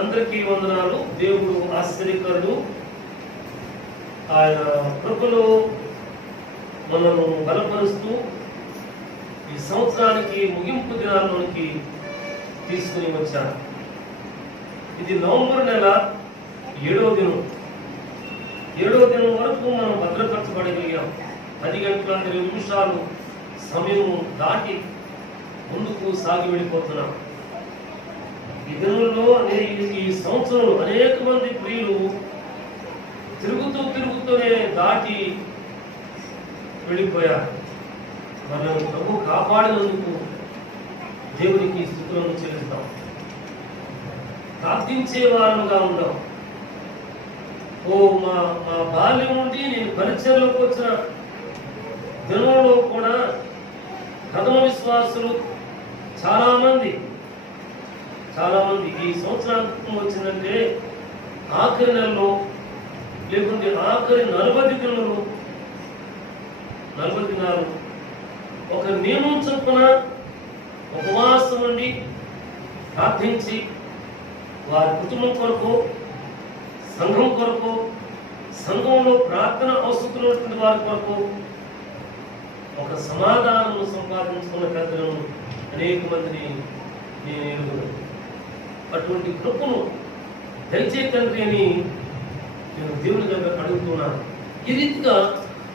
అందరికీ వందనాలు. దేవుడు ఆశ్చర్యకరుడు. ఆయన కృపలో మనము బలపరుస్తూ ఈ సంవత్సరానికి ముగింపు దినాల్లోనికి తీసుకుని వచ్చాను. ఇది నవంబర్ నెల 7వ దినం. 7వ దినం వరకు మనం భద్రపరచబడగలిగాం. 10 గంటల 20 నిమిషాలు సమయం దాటి ముందుకు సాగి వెళ్ళిపోతున్నాం. ఈ దినంలో ఈ సంవత్సరంలో అనేక మంది ప్రియులు తిరుగుతూనే దాటి వెళ్ళిపోయారు. మనల్ని ప్రభు కాపాడినందుకు దేవునికి స్తుతులను చెల్లిస్తాం. ప్రార్థించే వారముగా ఉందాం. మా బాల్యం నుండి నేను పరిచయలోకి వచ్చిన దినంలో కూడా ప్రథమ విశ్వాసులు చాలా మంది ఈ సంవత్సరాంతం వచ్చిందంటే ఆఖరి నెలలో లేకుంటే ఆఖరి 40 దినాలు ఒక నియమం చొప్పున ఉపవాసం ఉండి ప్రార్థించి వారి కుటుంబం కొరకు, సంఘం కొరకు, సంఘంలో ప్రార్థన అవసరమైనటువంటి వారి కొరకు ఒక సమాధానం సంపాదించుకున్న పెద్దలను అనేక మందిని నేను ఎరుగుతాను. అటువంటి కృపను దయచే తండ్రి అని నేను దేవుని దగ్గర అడుగుతున్నాను. ఈ రీతిగా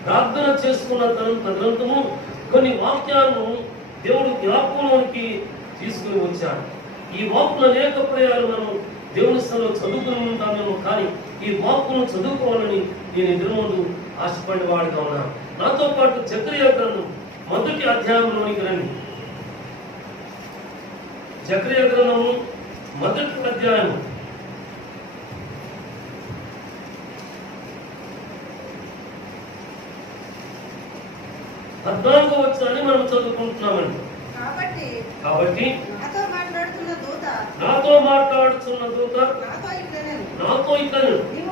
ప్రార్థన చేసుకున్న తదనంతరము కొన్ని వాక్యాలను దేవుడు జ్ఞాపకంలోనికి తీసుకుని వచ్చాడు. ఈ వాక్కులు అనేక పర్యాలు మనం దేవుని స్థలంలో చదువుకుని ఉంటామేమో, కానీ ఈ వాక్కును చదువుకోవాలని నేను ఎదురు ముందు ఆశపడేవాడుగా ఉన్నాను. నాతో పాటు జకరియా గ్రంథం 1వ అధ్యాయంలోనికి రండి. జకరియా గ్రంథము 1వ అధ్యాయం 14వ వచనాన్ని మనం చదువుకుంటున్నామండి. కాబట్టి నాతో మాట్లాడుతున్న దూత నాతో ఇట్లా నీవు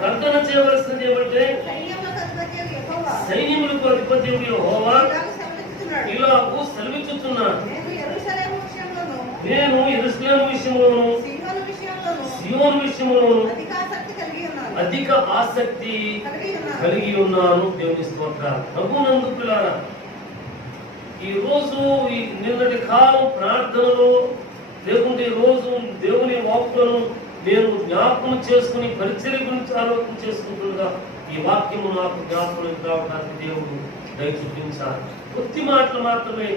ప్రార్థన చేయవలసినది ఏమంటే, సైన్యములకు అధిపతి యెహోవా ఇలాగూ సెలవిచ్చుచున్నాడు, నేను యెరూషలేము విషయంలోను సీయోను విషయంలోను అధిక ఆసక్తి కలిగి ఉన్నాను. దేవుని స్తోత్రాలు. ప్రభునందు పిల్లారా, ఈ రోజు ఈ నిన్నటి కాలం ప్రార్థనలో లేకుంటే ఈ రోజు దేవుని వాక్కులను నేను జ్ఞాపకం చేసుకుని పరిచర్య గురించి ఆలోచన చేసుకుంటుండగా ఈ వాక్యము నాకు జ్ఞాపకం రావడానికి దేవుడు దయ చూపించాలి. కొద్ది మాటలు మాత్రమే,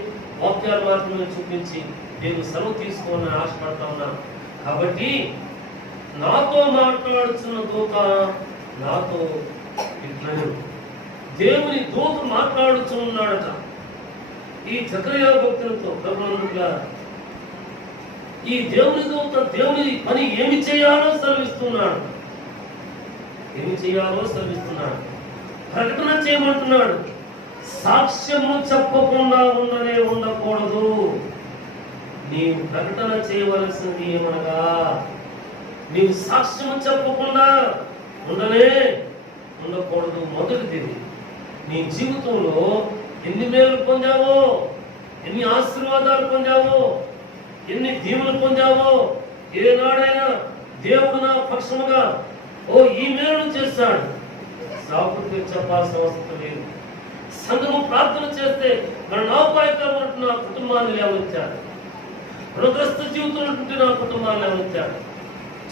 వాక్యాలు మాత్రమే చూపించి నేను సెలవు తీసుకోవాలని ఆశపడతా ఉన్నాను. కాబట్టి నాతో మాట్లాడుతున్న దూత నాతో ఇట్లనే దేవుని దూత మాట్లాడుతున్నాడట. ఈ జకరియా భక్తులతో ప్రభువుగా ఈ దేవుని దూత దేవుని పని ఏమి చేయాలో సెలవిస్తున్నాడు. ప్రకటన చేయమంటున్నాడు. సాక్ష్యము చెప్పకుండా ఉండకూడదు. నీవు ప్రకటన చేయవలసింది ఏమనగా, నీవు సాక్ష్యము చెప్పకుండా ఉండకూడదు. మొదటిది, నీ జీవితంలో ఎన్ని మేలు పొందావో, ఎన్ని ఆశీర్వాదాలు పొందావో, ఎన్ని దీవులు పొందావో, ఏనాడైనా దేవుడు నా పక్షముగా ఈ మేలు చేశాడు సాకుడికి చెప్పాల్సిన అవసరం లేదు. సంఘము ప్రార్థన చేస్తే మన నౌపాయకాలు నా కుటుంబాన్ని లేవనెత్తాడు. రుణగ్రస్త జీవితంలో నా కుటుంబాన్ని లేవనెత్తాడు.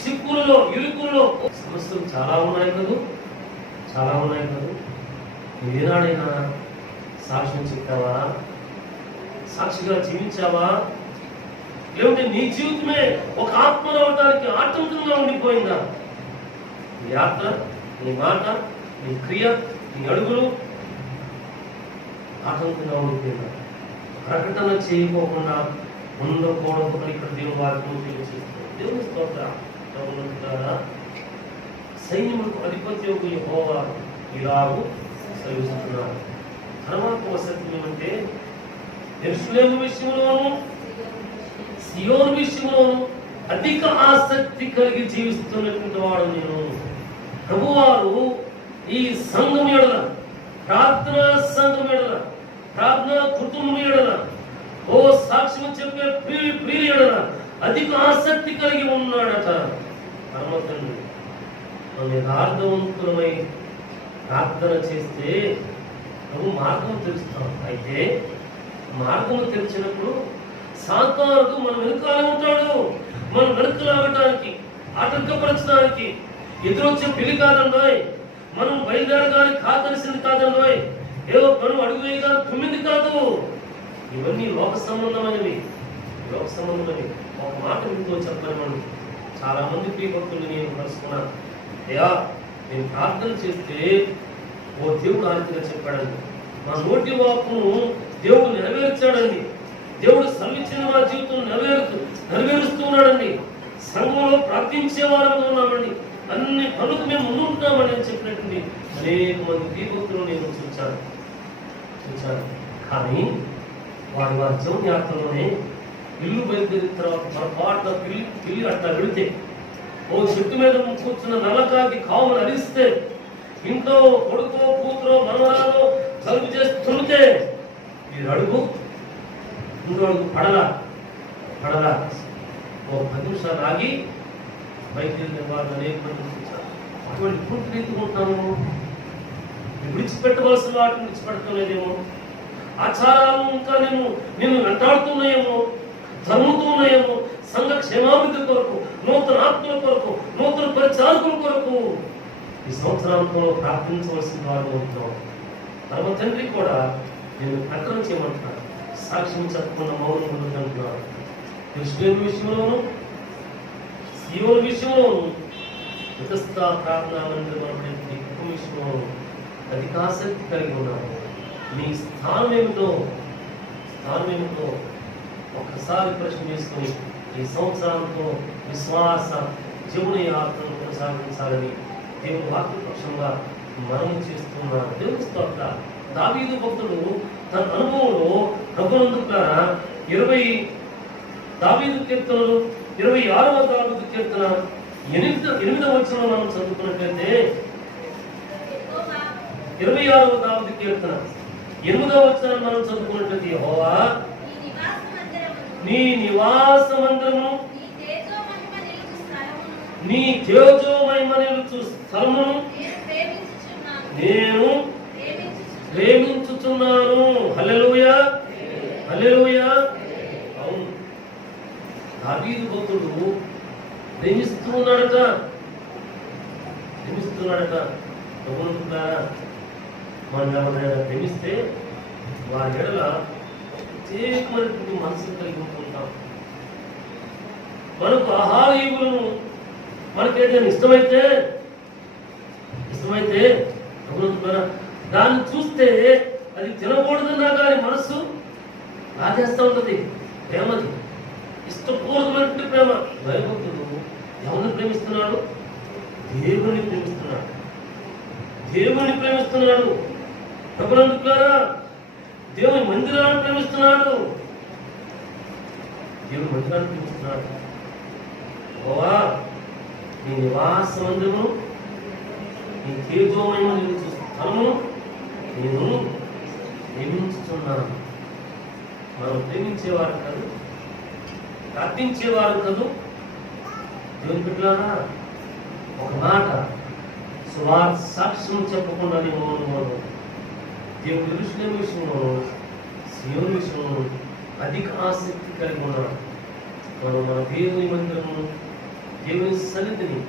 చిక్కులలో, ఇరుకులలో సమస్యలు చాలా ఉన్నాయి కదూ. ఏనాడైనా సాక్ష్యం చెప్పావా? సాక్షిగా జీవించావా? లేకుంటే నీ జీవితమే ఒక ఆత్మను అవడానికి ఆటంకంగా ఉండిపోయిందా? నీ యాత్ర, నీ మాట, నీ క్రియ, నీ అడుగులు ఆటంకంగా ఉండిపోయిందా? ప్రకటన చేయకోకుండా ఉండకూడదు అని ఇక్కడ దేవుని వాక్యం తెలియజేస్తుంది. దేవుని స్తోత్రం. సైన్యములకు అధిపతి యెహోవా ఇలాగూ సెలవిస్తున్నాడు. తర్వాత సత్యం ఏమంటే, యెరూషలేము విషయంలోను సీయోను విషయంలోను అధిక ఆసక్తి కలిగి జీవిస్తున్నటువంటి వాడు నేను. ప్రభువారు ఈ సంఘం ఎడల, ప్రార్థనా సంఘం ఎడల, ప్రార్థనా కుటుంబం ఎడల, సాక్ష్యం చెప్పే ప్రియుల ఎడల అధిక ఆసక్తి కలిగి ఉన్నాడట పరమ తండ్రి. మనం యథార్థవంతులమై ప్రార్థన చేస్తే నువ్వు మార్గం తెలుస్తాం. అయితే మార్గం తెలిసినప్పుడు సాతానుడు మన వెనుకాల ఉంటాడు. మనం వెనుకలాగటానికి, ఆటంకపరచడానికి, ఎదురొచ్చే పెళ్లి కాదండోయ్, మనం బయలుదేరగానే కాదలిసింది కాదండోయ్, ఏదో మనం అడుగు వేయగానే తుమ్మింది కాదు. ఇవన్నీ లోక సంబంధమైనవి. లోక సంబంధమైనవి. ఒక మాట మీతో చెప్పలేమండి. చాలా మంది ప్రియ భక్తులు నేను కలుసుకున్నాను. అయ్యా నేను ప్రార్థన చేస్తే ఓ దేవుడు ఆలోచన చెప్పాడండి, మా నోటి వాక్కును దేవుడు నెరవేర్చాడండి, దేవుడు సల్లిచ్చిన మా జీవితం నెరవేరుస్తూ ఉన్నాడండి, సంఘంలో ప్రార్థించే వారంగా ఉన్నామండి, అన్ని పనులకు మేము ముందుంటున్నామని అని చెప్పినట్టుంది అనేక మంది ప్రియభక్తులు నేను చూచాను. కానీ వారి జీవన యాత్రలోనే ఇల్లు బయలుదేరిన తర్వాత పొరపాటున పిల్లి అట్లా వెళితే, ఓ చెట్టు మీద కూర్చున్న నల్లకాకి కావును అరిస్తే, ఇంట్లో కొడుకో కూతురో మనవరాలో జలుబు చేసి తుమ్మితే మీరు అడుగు ఇంకో అడుగు పడలా ఓ 10 నిమిషాలు ఆగి బయటికి వెళ్ళిన వాళ్ళు అనేక మంది చూశారు. అటువంటి పూర్తి రీతికుంటున్నాము. విడిచిపెట్టవలసిన వాటిని విడిచిపెట్టలేదేమో, ఆచారాలు ఇంకా నేను వెంటాడుతున్నాయేమో, ధర్మంతున్నాయేమో, సంఘ క్షేమాభివృద్ధి కొరకు, నూతన ఆత్మల కొరకు, నూతన పరిచారకుల కొరకు ఈ సంవత్సరాంతంలో ప్రార్థించవలసిన వారు అవుతాం. పరమ తండ్రి కూడా నేను ప్రకటన చేయమంటున్నాను. సాక్ష్యం చెప్పకుండా మౌనం ఉందంటున్నాను. క్రిస్టియన్ విషయంలోను, సీయోను విషయంలోను, వితస్తా ప్రార్థనా మందిరం విషయంలోను అధిక ఆసక్తి కలిగి ఉన్నాను. నీ స్థానం ఏమిటో ఒక్కసారి ప్రశ్న చేసుకుని ఈ సంవత్సరంతో విశ్వాస జీవన యాత్రను కొనసాగించాలని దేవుని వాక్య పక్షంగా మనం చేస్తున్నాను. దేవుని స్తోత్ర. దావీదు భక్తుడు తన అనుభవంలో ప్రభునందుకులారా 20 దావీదు కీర్తనలు 26వ దావీదు కీర్తన 8వ వచనంలో మనం చదువుకున్నట్లయితే 26వ దావీదు కీర్తన 8వ వచనం మనం చదువుకున్నట్లయితే, యెహోవా నీ నివాస మందిరమును, నీ తేజోమహిమ నిలుచు స్థలమును నేను ప్రేమించుచున్నాను. హల్లెలూయా, హల్లెలూయా. అవును, దావీదు భక్తుడు ప్రేమిస్తున్నాడట. మనం ఎవరైనా ప్రేమిస్తే వారి ఎడల ప్రత్యేకమైనటువంటి మనసు కలిగి ఉంటుంటాం. మనకు ఆహార ఈవులను మనకేదైనా ఇష్టమైతే దాన్ని చూస్తే అది తినకూడదన్నా కానీ మనస్సు లాగేస్తూ ఉంటుంది. ప్రేమది ఇష్టపూర్వకమైనటువంటి ప్రేమ. భయభక్తుడు ఎవరిని ప్రేమిస్తున్నాడు? దేవుని ప్రేమిస్తున్నాడు. ప్రభునందుకులారా దేవుని మందిరాన్ని ప్రేమిస్తున్నాడు. యెహోవా నీ నివాస మందిరము, నీ తేజోమహిమ నిలుచు స్థలమును నేను ప్రేమించుతున్నాను. మనం ప్రేమించేవారు కాదు, ప్రార్థించేవారు కాదు. దేవుని బిడ్డలారా ఒక మాట సాక్ష్యం చెప్పకుండా దేవుడి విషయంలో సీయోను విషయంలో అధిక ఆసక్తి కలిగి ఉన్నాడు. మనం మన దేవుని మందిరమును, దేవుని సన్నిధిని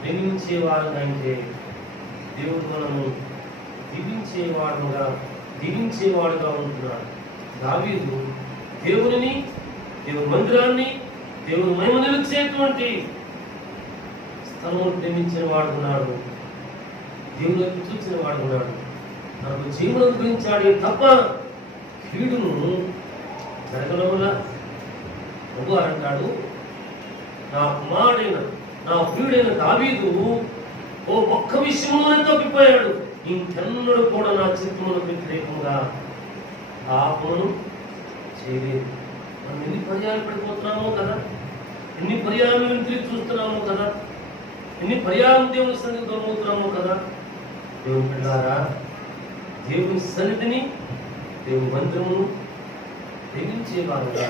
ప్రేమించేవారుగా అయితే దేవుడు మనము దీవించేవాడుగా ఉంటున్నాడు. దావీదు దేవుని మందిరాన్ని, దేవుని మహిమ నిలిచేటువంటి స్థలమును ప్రేమించిన వాడుకున్నాడు. దేవుని చూసిన వాడుకున్నాడు. మనకు జీవనం గురించాడే తప్ప కీడును జరగడంలా. ప్రభు అంటాడు, నా కుమారుడైన నా ప్రియుడైన దావీదు ఒక్క విషయంలోనే తప్పిపోయాడు, ఇంకెన్నడూ కూడా నా చిత్తములకు వ్యతిరేకంగా పాపమును చేయలేదు. మనం ఎన్ని పర్యాలు పడిపోతున్నామో కదా, ఎన్ని పర్యాలు తిరిగి చూస్తున్నామో కదా, ఎన్ని పర్యాలు దేవుని సన్నిధికి దొరుకుతున్నామో కదా. దేవుని పిల్లారా, దేవుని సన్నిధిని, దేవుని మందిరమును ప్రేమించేవారుగా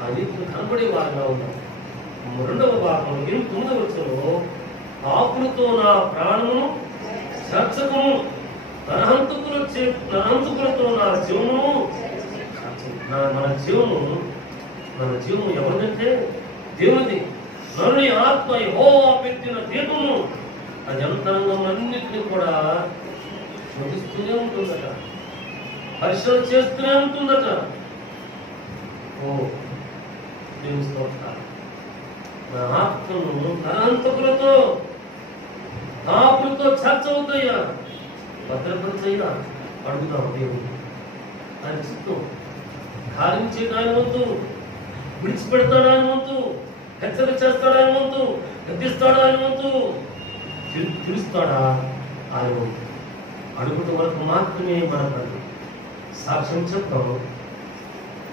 ఆ రీతిని కనబడే వారిగా ఉన్నాం. రెండవ భాగం 9వ వచనంలో ఆకులతో నా ప్రాణమును చర్చకము నరహంతకులతో నా జీవమును మన జీవము ఎవరిదంటే దేవునిది. నరుని ఆత్మ యెహోవా పెట్టిన దీపము అది అంతరంగం అన్నిటినీ కూడా శోధిస్తూనే ఉంటుందట, పరిశోధన చేస్తూనే ఉంటుందట. ఓ దేవుని స్తోత్రాలు. నా ఆత్మను నరహంతకులతో ఆకులతో చర్చ అవుతాయా, భద్రపరచయ్యా అడుగుదాం దేవుడు. ఆయన చిత్తం కార్యం చేయడం ఆయన వంతు, విడిచిపెడతాడు ఆయన వంతు, హెచ్చరిక చేస్తాడు ఆయన వంతు, గద్దిస్తాడు ఆయన వంతు, తెలుస్తాడా ఆయన వంతు. అడుగుతూ వరకు మాత్రమే మన పని. సాక్ష్యం చెప్తాం.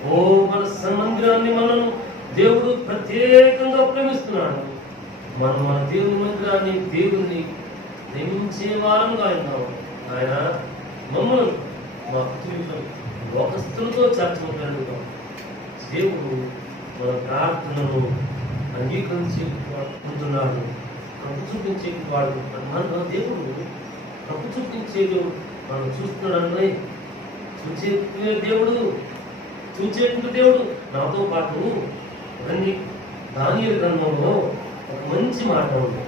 ఓ మన మందిరాన్ని మనను దేవుడు ప్రత్యేకంగా ప్రేమిస్తున్నాడు. మనం మన దేవుని మందిరాన్ని దేవుణ్ణి ప్రేమించే వారంగా ఉన్నాం. ఆయన మమ్మల్ని మా కుటుంబం లోకస్తులతో చేర్చమన్నాడు. దేవుడు మన ప్రార్థనను అంగీకరించుకుంటున్నాడు. కప్పు చూపించేవాడు మన దేవుడు. కప్పు చూపించేది మనం చూస్తున్నాడు. చూచేటువంటి దేవుడు. నాతో పాటు దానియేలు గ్రంథంలో ఒక మంచి మాట ఉంది.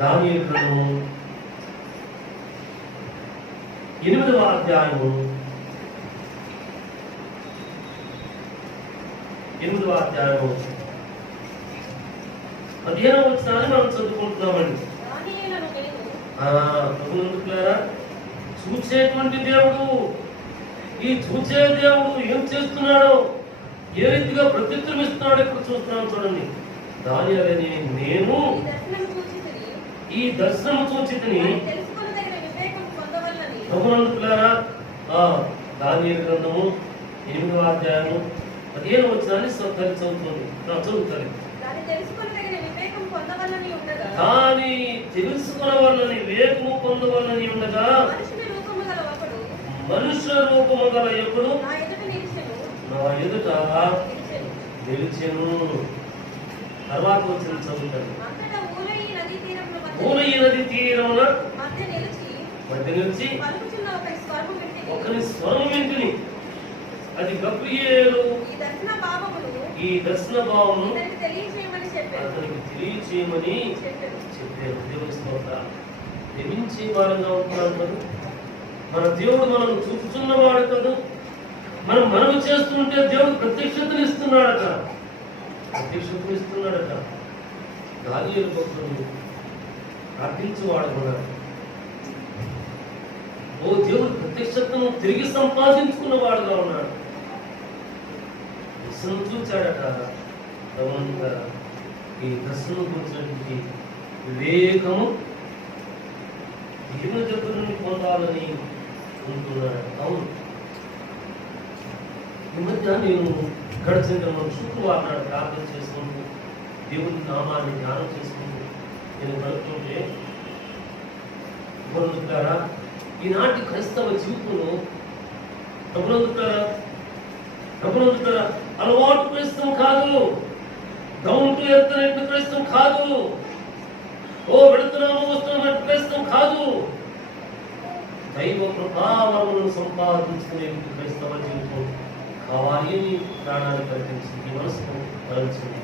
దానియేలు గ్రంథము 8వ అధ్యాయము 15వ వచనాన్ని మనం చదువుకుంటున్నామండి. చూచేటువంటి దేవుడు, ఈ చూచే దేవుడు ఏం చేస్తున్నాడో, ఏ రీతిగా ప్రత్యుత్తరమిస్తున్నాడో ఇప్పుడు చూస్తున్నాం. చూడండి, దానియేలు నేను ఈ దర్శనం చూచితిని. ప్రభునందుకులారా, దానియేలు గ్రంథము 8వ అధ్యాయము 15వ వచనాన్ని చదువుతుంది. దాని తెలుసుకునవలనని వివేకము పొందవలనని ఉండగా మనుష్య రూపము గల ఎప్పుడు నా ఎదుట నిలిచెను. తర్వాత వచ్చిన చదువుతాను. ఊరయి నది తీరమున మధ్య నిలిచి ఒకరి స్వరం వింటిని. అది గబ్రియేలు ఈ దర్శన భావము అతనికి తెలియచేయమని చెప్పారు. దేవుని స్తోత్రం. ప్రేమించే వారంగా ఉంటున్నాడు కదా మన దేవుడు. మనం చూపుతున్నవాడు కదా. మనం చేస్తుంటే దేవుడు ప్రత్యక్షతను ఇస్తున్నాడట. దానియేలు భక్తుడు ప్రార్థించేవాడు కూడా. ఓ దేవుడు ప్రత్యక్షతను తిరిగి సంపాదించుకున్నవాడుగా ఉన్నాడు. దర్శనం చూచాడట. ఈ దర్శనం చూసినటువంటి వివేకము దేవుని దగ్గర నుండి పొందాలని ఉంటున్నాడు. అవును, ఈ మధ్య నేను గడిచిన శుక్రవారం నాడు ప్రార్థన చేసుకుంటూ దేవుని నామాన్ని ధ్యానం చేసుకుంటూ నేను గడుపుతుంటే, ప్రభునందుకులారా, ఈనాటి క్రైస్తవ జీవితంలో ప్రభునందుకులారా అలవాటు క్రైస్తవం కాదు, డౌన్ టు ఎర్త్ అనేటువంటి క్రైస్తవం కాదు, ఓ వెళుతున్నాము వస్తున్నటువంటి క్రైస్తవం కాదు. దైవ ప్రభావములను సంపాదించుకునే క్రైస్తవ జీవితం కావాలి అని ప్రాణాన్ని కల్పించింది, మనసుకు కల్పించింది.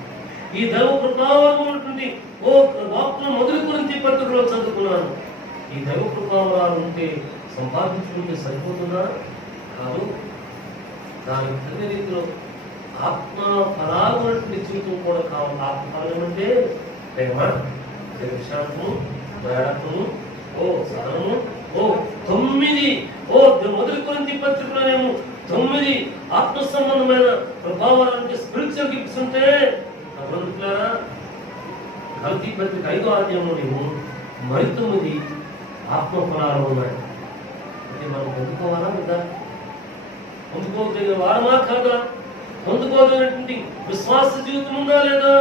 ఈ దైవ ప్రభావం ఉన్నటువంటి ఓ వాక్కును మొదలు గురించి పత్రికలో చదువుకున్నాను. ఈ దైవ ప్రభావాలు ఉంటే సంపాదించుకుంటే సరిపోతుందా? కాదు. దానికి తగిన రీతిలో ఆత్మ ఫలాలు ఉన్నటువంటి జీవితం కూడా కావాలి. ఆత్మ ఫలం అంటే ప్రేమ, శాంతము, దయాత్మము, ఓ సహనము, ఓ 9 మొదటి కొరింథీ పత్రికలోనేమో 9 ఆత్మ సంబంధమైన ప్రభావాలంటే స్పిరిచువల్ గిఫ్ట్స్ ఉంటే, గలతీ పత్రిక 5వ అధ్యాయంలోనేమో మరి 9 ఆత్మ ఫలాలు ఉన్నాయి. అంటే మనం పొందుకోవాలా లేదా? పొందుకోగలిగే వారమా కాదా? పొందుకోగలిగినటువంటి విశ్వాస జీవితం ఉందా లేదా?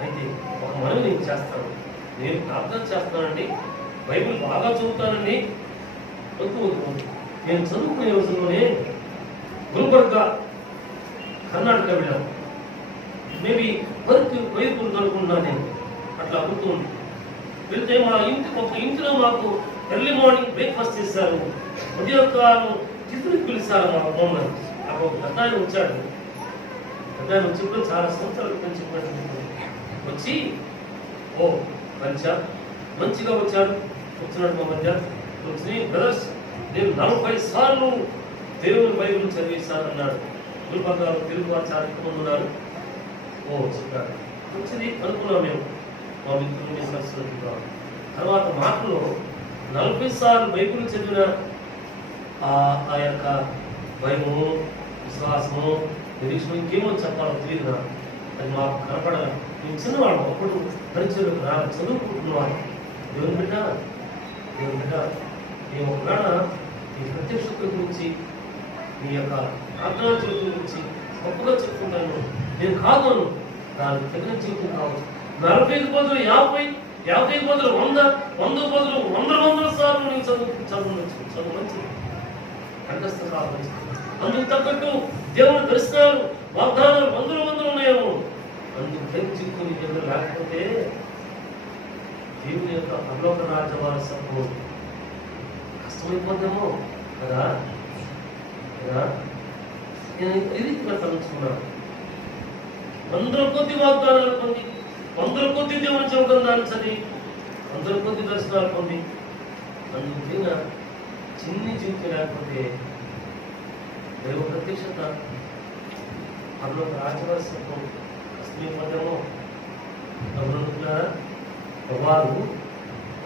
అయితే ఒక మనవి నేను చేస్తాను. నేను ప్రార్థన చేస్తానండి, బైబిల్ బాగా చదువుతానండి. నేను చదువుకునే రోజుల్లోనే గుల్బర్గా కర్ణాటక వెళ్ళాం. మేబీ వైపులు కనుక్కున్నా నేను. అట్లా గుర్తుంది. వెళ్తే మా ఒక ఇంటిలో మాకు ఎర్లీ మార్నింగ్ బ్రేక్ఫాస్ట్ చేశారు. ఉదయకాలం టిఫిన్కి పిలిచారు మా అమ్మ. అక్కడ ఒక పెద్ద ఆయన వచ్చాడు. పెద్ద ఆయన వచ్చినప్పుడు చాలా సంవత్సరాల క్రితం చెప్పినట్టు వచ్చి, ఓ మంచిగా వచ్చాడు. వచ్చినట్టు మా మధ్య వచ్చి, బ్రదర్స్ నేను 40 సార్లు దేవుని బైబిల్ చదివిస్తానన్నాడు. గురుపగారు తెలుగు వారు చాలా ఎక్కువ ఉన్నారు. ఓ చెప్పాడు. మంచిది అనుకున్నాం మేము, మా మిత్రులు సరస్వతిగా. తర్వాత మాటలో 40 సార్లు బైబిల్ చదివిన ఆ యొక్క భయము, విశ్వాసము, నిరీక్షణ ఇంకేమో చెప్పాలో తెలియదు నాకు. అది మాకు కనపడాలి. మేము చిన్నవాడు, అప్పుడు పరిచయం చదువుకుంటున్నవాడు. దేవుని బిడ్డ మేము ఒకనాడ ఈ ప్రత్యక్షత గురించి, మీ యొక్క ప్రార్థనా జీవితం గురించి గొప్పగా చెప్పుకుంటాను. నేను కాదను, దానికి తగిన జీవితం కావచ్చు. 40కి బదులు 50, 50కి బదులు 100, 100 బదులు 100 సార్లు నేను చదువు మంచిది. కంఠస్థ కావాలి. అందుకు తగ్గట్టు దేవుని దర్శనాలు, వాగ్దానాలు 100 ఉన్నాయేమో. అందుకు తగిన జీవితం ఎవరు లేకపోతే దేవుని యొక్క పరలోక రాజ్యవారసత్వం కష్టమైపోతామో కదా. నేను ఈ రీతిగా తలుచుకున్నాను. 100 కొద్ది వాగ్దానాలు పొంది, 100 కొద్ది దేవుని చౌకందాన్ని చదివి, 100 కొద్ది దర్శనాలు పొంది, అందుకు చిన్ని జీవితం లేకపోతే దైవ ప్రత్యక్షత పరలోక రాజ్యవారసత్వం కష్టమైపోతామో. వారు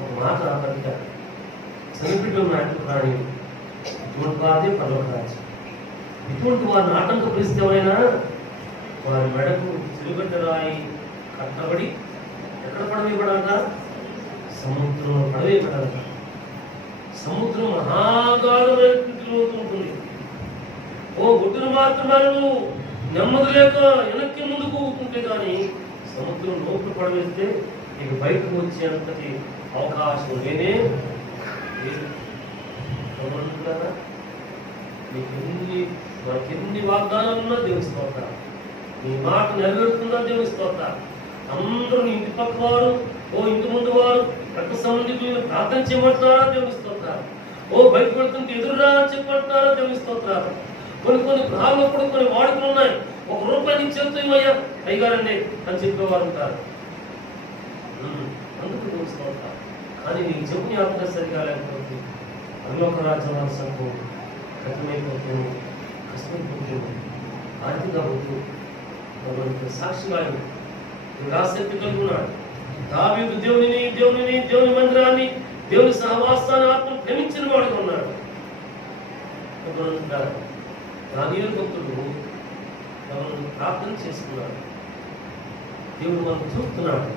ఒక మాట పలికారు, చనిపోయిన నాటికి రాణి ఇటువంటి వారిదే పరలోక రాజ్యం. ఇటువంటి వారిని ఆటంకపరిస్తే ఎవరైనా వారి మెడకు చిరుగడ్డ రాయి కట్టబడి ఎక్కడ పడవేయబడాలట? సముద్రంలో పడవేయబడాలట. సముద్రం మహాగాధమైన స్థితిలో ఉంటుంది. ఓ ఒడ్డున మాత్రమే నెమ్మది లేక వెనక్కి ముందుకు ఉంటే కానీ సముద్రం లోపల పడవేస్తే ఇక బయటకు వచ్చేంతటి అవకాశం లేనే లేదు. మనకెన్ని వాగ్దానాలు ఉన్నా దేవుని స్తోత్ర, నీ మాట నెరవేరుతుందా దేవుని స్తోత్ర. అందరూ ఇంటి పక్క వారు, ఓ ఇంటి ముందు వారు, రక్త సంబంధికులు ప్రార్థన చేయమంటున్నారా దేవుని స్తోత్ర. ఓ బయటకు వెళ్తుంటే ఎదురురా చెప్పమంటున్నారా దేవుని స్తోత్ర. కొన్ని గ్రహాల్లో కూడా కొన్ని వాడుకలు ఉన్నాయి. ₹1 నుంచి చెప్తామయ్యా అయ్యగారండి అని చెప్పేవారు ఉంటారు. అందుకు దేవుని స్తోత్ర. కానీ నీకు చెప్పు జ్ఞాపకం సరిగా లేకపోతే పరలోక రాజ్యవారసత్వం కఠినమైపోతుంది, కష్టమైపోతుంది. ఆర్థిక వద్దు సాక్షిగా ఆసక్తి కలిగి ఉన్నాడు. దావీదు దేవుని మందిరాన్ని, దేవుని సహవాసాన్ని ఆత్మ ప్రేమించిన వాడుగా ఉన్నాడు. దానియేలు భక్తుడు ప్రార్థన చేసుకున్నాడు. దేవుడు మనం చూస్తున్నాడు.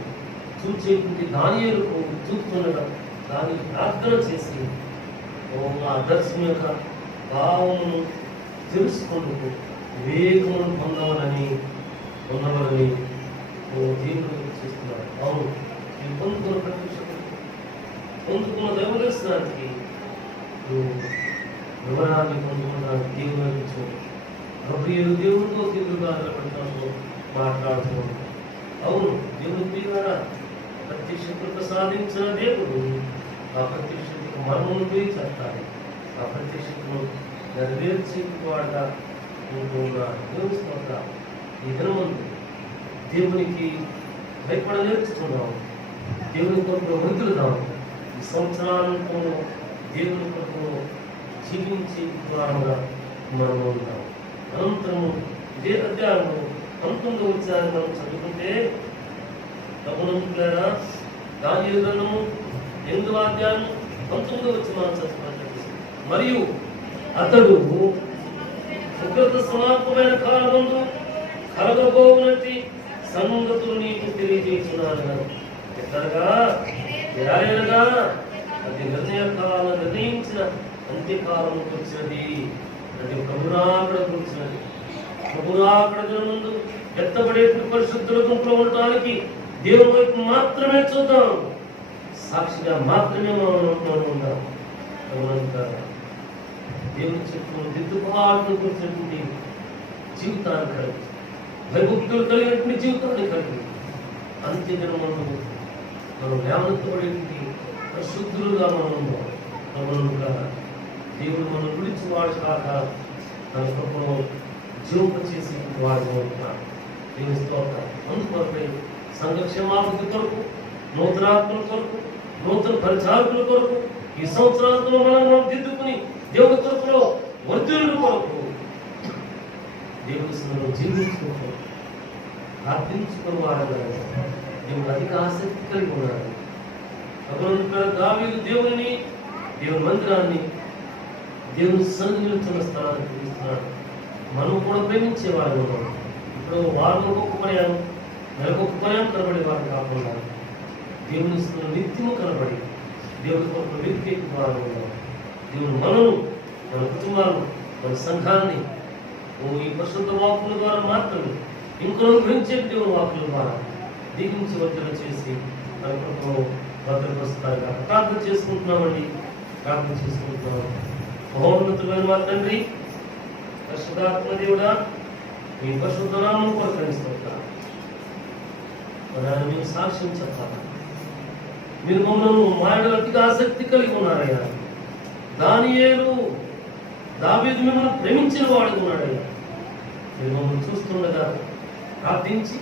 చూచేటువంటి దానియేలుకు చూస్తున్నాడు. దాన్ని ప్రార్థన చేసి ఆ దర్శనం యొక్క భావమును తెలుసుకుంటూ వివేకమును పొందవాలని దేవుడు చేస్తున్నాడు. అవును, ఈ పొందుకున్న ప్రత్యక్షత, పొందుకున్న దైవ దర్శనానికి వివరాన్ని పొందుకున్నాను. దేవుడు ప్రభువులు దేవుడితో తీరుగా నిలబడినప్పుడు మాట్లాడుతూ, అవును దేవుడు తీరారా ప్రత్యక్షతను ప్రసాదించిన దేవుడు ఆ ప్రత్యక్షతకు మర్మను చేస్తాడు. ఆ ప్రత్యక్షతను నెరవేర్చేవాడుగా ఉంటూ ఉన్నాడు. దేవుని స్తోత్ర. ఈ దినమందు దేవునికి భయపడ నేర్చుకున్నాం. దేవుని కొరకు వృద్ధులుదాం. ఈ సంవత్సరాంతంలో దేవుని కొరకు జీవించే ద్వారంగా మనం ఉన్నాం. అనంతరము ఇదే అధ్యాయము 19వ అధ్యాయం మనం చదువుకుంటే, ప్రభునందులారా దానియేలు గ్రంథము 8వ అధ్యాయం 19వ వచనం చదువుకుంటే, మరియు అతడు ఉగ్రత సమాప్తమైన కాలమందు కలగబోవునట్టి సంగతులు నీకు తెలియజేస్తున్నాను. ఎక్కడగా ఎలాగనగా అది నిర్ణయించిన అంత్యకాలం వచ్చినది. అది ప్రభురాకడ కూర్చున్నది. ప్రభురాకడ ముందు ఎత్తబడే పరిశుద్ధుల గుంపులో ఉండటానికి దేవుని వైపు మాత్రమే చూద్దాం. సాక్షిగా మాత్రమే మనం ఉందాం. దేవుని చెప్పులు దిద్దుబాటు కూర్చుంటుంది జీవితాన్ని కలిగి, భయభక్తులు కలిగినటువంటి జీవితాన్ని కలిగి అంత్యదినమందు మనం లేవనెత్తబడేటువంటి పరిశుద్ధులుగా మనముగా దేవుడు మనం గురించి వాడు కాక తన కృపను జీవింపచేసి వాడు ఉంటున్నాడు. దేవుని స్తోత్రం. అందుకొరకై సంఘక్షేమాభివృద్ధి కొరకు, నూతనాత్మల కొరకు, నూతన పరిచారకుల కొరకు ఈ సంవత్సరాంతంలో మనం దిద్దుకుని దేవుడి కొరకులో వర్ధుల కొరకు దేవుడి సన్నిధిలో జీవించుకుంటూ ప్రార్థించుకుని వాడగా దేవుడు అధిక ఆసక్తి కలిగి ఉన్నాడు. దావీదు దేవుని మందిరాన్ని దేవుని సన్నిధిలో చిన్న స్థలాన్ని చూపిస్తున్నాడు. మనం కూడా ప్రేమించేవాడు ఉన్నాం. ఇప్పుడు వారం ఒక్కొక్క ప్రయాణం, నెలకొక ప్రయాణం కనబడే వారు కాకుండా దేవుని నిత్యము కనబడి దేవుడి కొరకు వెతికే వారు ఉన్నాం. దేవుడు మనను, మన కుటుంబాలను, మన సంఘాన్ని ఈ పరిశుద్ధ వాక్కుల ద్వారా మాత్రమే ఇంకొక గురించే దేవుని వాక్కుల ద్వారా దీవించి వర్ధన చేసి తన కృపను భద్రపరుస్తారు. ప్రార్థన చేసుకుంటున్నామండి. ప్రార్థన చేసుకుంటున్నాం. మహోన్నతులైన మా తండ్రి, పరిశుద్ధాత్మ దేవుడా, మీ పరిశుద్ధ నామం కొరకరిస్తున్నారు. మీరు సాక్ష్యం చెప్పాలి. మీరు మమ్మల్ని మాయడలు అతిగా ఆసక్తి కలిగి ఉన్నారయ్యా. దానియేలు దావీదు మిమ్మల్ని ప్రేమించిన వాడు ఉన్నాడయ్యా. మీరు మమ్మల్ని చూస్తుండగా ప్రార్థించి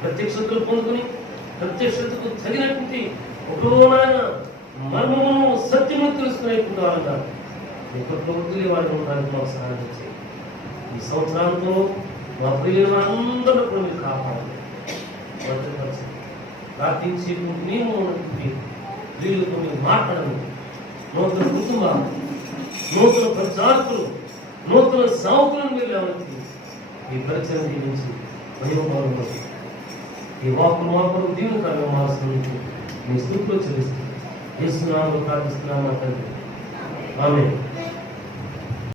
ప్రత్యక్షతలు పొందుకుని ప్రత్యక్షతకు తగినటువంటి ఒకరోనాయన మర్మమును సత్యము తెలుసుకునేటువంటి వారంగా మీ ప్రవృత్తులే వాడిని ఉండడానికి మాకు సహాయం చేయండి. ఈ సంవత్సరాంతో మా ప్రియులు అందరూ కూడా మీరు కాపాడండి, భద్రపరచండి. ప్రార్థించి మేము ప్రియులతో మీరు మాట్లాడండి. నూతన కుటుంబాలు, నూతన పరిచారకులు, నూతన సావుకులను మీరు లేవనెత్తి ఈ పరిచయం దీవించి మహిమపరంలో ఈ వాక్కులు మా కొరకు దీవెనకరంగా మారుస్తున్నందుకు మీ స్తుతిలో చెల్లిస్తుంది. యేసు నామములో ప్రార్థిస్తున్నాము తండ్రి. ఆమేన్.